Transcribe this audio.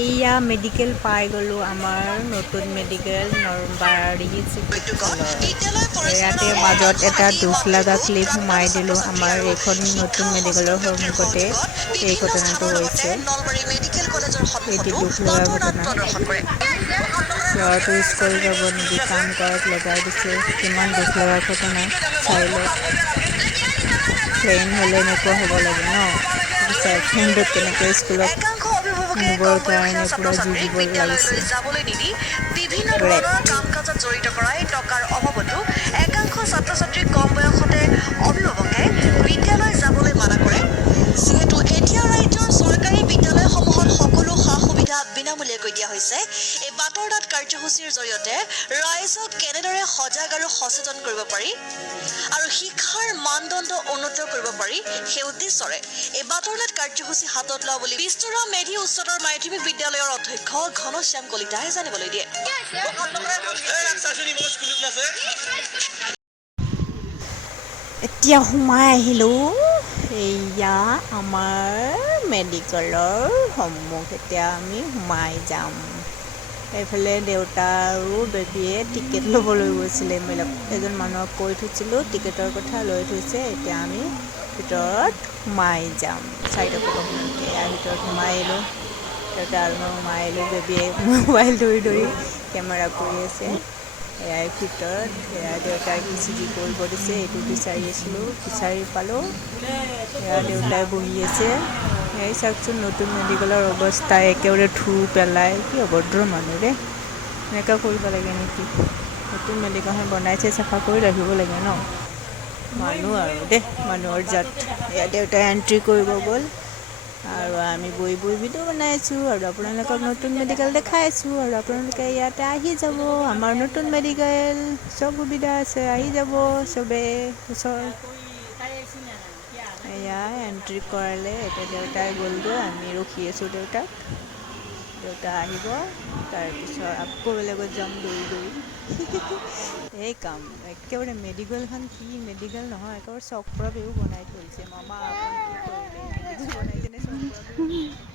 এইয়া মেডিকেল পাই গ'লোঁ আমাৰ নতুন মেডিকেল নলবাৰী চিকিৎসালয়। ইয়াতে মাজত এটা দুখ লগা ক্লিপ সোমাই দিলোঁ। আমাৰ এইখন নতুন মেডিকেলৰ সন্মুখতে এই ঘটনাটো হৈছে। এটি দুখ লগা ঘটনা। ল'ৰাটো স্কুল যাব নিদি কাম কৰাত লগাই দিছে। কিমান দুখ লগা ঘটনা চাই লওক। ফ্ৰেণ্ড হ'লে এনেকুৱা হ'ব লাগে ন। ফ্ৰেণ্ডক কেনেকৈ স্কুলত নিবৰ কাৰণে পুৰা যুঁজিব লাগিছে। বিভিন্ন ধৰণৰ কাম কাজত জড়িত কৰাই টকাৰ অভাৱতো একাংশ ছাত্ৰ ছাত্ৰীক কম বয়সতে অভিভাৱকে বিদ্যালয় যাবলৈ মানা কৰে। যিহেতু এতিয়া ৰাজ্যৰ চৰকাৰী বিদ্যালয়সমূহত সকলো সা সুবিধা বিনামূলীয়াকৈ দিয়া হৈছে, এই বাটৰ দাঁত কাৰ্যসূচীৰ জৰিয়তে ৰাইজক কেনেদৰে সজাগ আৰু সচেতন কৰিব পাৰি আৰু শিক্ষাৰ মানদণ্ড উন্নত কৰিব পাৰি, সেই উদ্দেশ্যৰে এই বাটৰ দাঁত কাৰ্যসূচী হাতত লোৱা বুলি বিষ্ণুৰাম মেধি উচ্চতৰ মাধ্যমিক বিদ্যালয়ৰ অধ্যক্ষ ঘনশ্যাম কলিতাই জানিবলৈ দিয়ে। এতিয়া সোমাই আহিলোঁ। এয়া আমাৰ মেডিকেলৰ সন্মুখ। এতিয়া আমি সোমাই যাম। এইফালে দেউতা আৰু বেবীয়ে টিকেট ল'বলৈ গৈছিলে। এজন মানুহক কৈ থৈছিলোঁ টিকেটৰ কথা লৈ থৈছে। এতিয়া আমি ভিতৰত সোমাই যাম। এয়া ভিতৰত সোমাই আহিলোঁ। দেউতা আৰু মই সোমাই আহিলোঁ। বেবীয়ে মোবাইল ধৰি ধৰি কেমেৰা কৰি আছে। এয়াই ভিতৰত এয়া দেউতাই কি কৰিব দিছে এইটো বিচাৰি আছিলোঁ, বিচাৰি পালোঁ। এয়া দেউতাই বহি আছে। এই চাওকচোন নতুন মেডিকেলৰ অৱস্থা একেবাৰে ধুই পেলাই। কি অভদ্ৰ মানুহ দেই, এনেকুৱা কৰিব লাগে নেকি? নতুন মেডিকেলখন বনাইছে, চাফা কৰি ৰাখিব লাগে ন। মানুহ আৰু দেই, মানুহৰ জাত। এয়া দেউতাই এণ্ট্ৰি কৰিব গ'ল আৰু আমি বহি বহি ভিডিঅ' বনাই আছোঁ আৰু আপোনালোকক নতুন মেডিকেল দেখাই আছোঁ। আৰু আপোনালোকে ইয়াতে আহি যাব। আমাৰ নতুন মেডিকেল চব সুবিধা আছে, আহি যাব চবেই। এয়া এণ্ট্ৰি কৰালে। এতিয়া দেউতাই গ'লগৈ, আমি ৰখি আছোঁ দেউতাক। দেউতা আহিব, তাৰপিছত আকৌ বেলেগত যাম দৌৰি দৌৰি। এই কাম একেবাৰে মেডিকেলখন কি মেডিকেল নহয়, একেবাৰে চক্ৰ বেহু বনাই থৈছে। মামা আপুনি কি কৰিলে? মেডিকেল বনাইছেনে চক্ৰ বেহু বনাইছে?